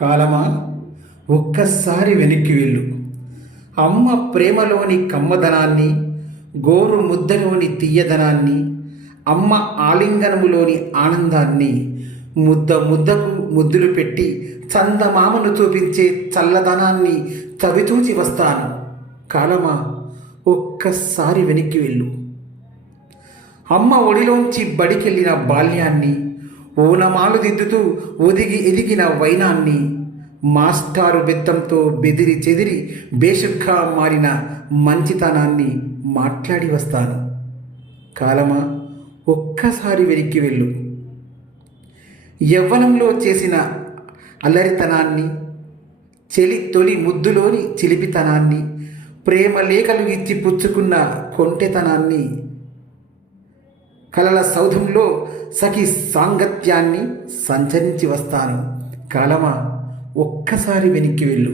కాలమా, ఒక్కసారి వెనక్కి వెళ్ళు. అమ్మ ప్రేమలోని కమ్మదనాన్ని, గోరు ముద్దలోని తీయదనాన్ని, అమ్మ ఆలింగనములోని ఆనందాన్ని, ముద్ద ముద్దకు ముద్దులు పెట్టి చందమామను చూపించే చల్లదనాన్ని చవిచూచి వస్తాను. కాలమా, ఒక్కసారి వెనక్కి వెళ్ళు. అమ్మ ఒడిలోంచి బడికెళ్ళిన బాల్యాన్ని, ఓనమాలు దిద్దుతూ ఒదిగి ఎదిగిన వైనాన్ని, మాస్టారు బెత్తంతో బెదిరి చెదిరి బేషుగ్గా మారిన మంచితనాన్ని మాట్లాడి వస్తాను. కాలమా, ఒక్కసారి వెనక్కి వెళ్ళు. యవ్వనంలో చేసిన అల్లరితనాన్ని, తొలి ముద్దులోని చిలిపితనాన్ని, ప్రేమ లేఖలు ఇచ్చి పుచ్చుకున్న కొంటెతనాన్ని, కలల సౌధంలో సఖి సాంగత్యాన్ని సంచరించి వస్తాను. కాలమా, ఒక్కసారి వెనక్కి వెళ్ళు.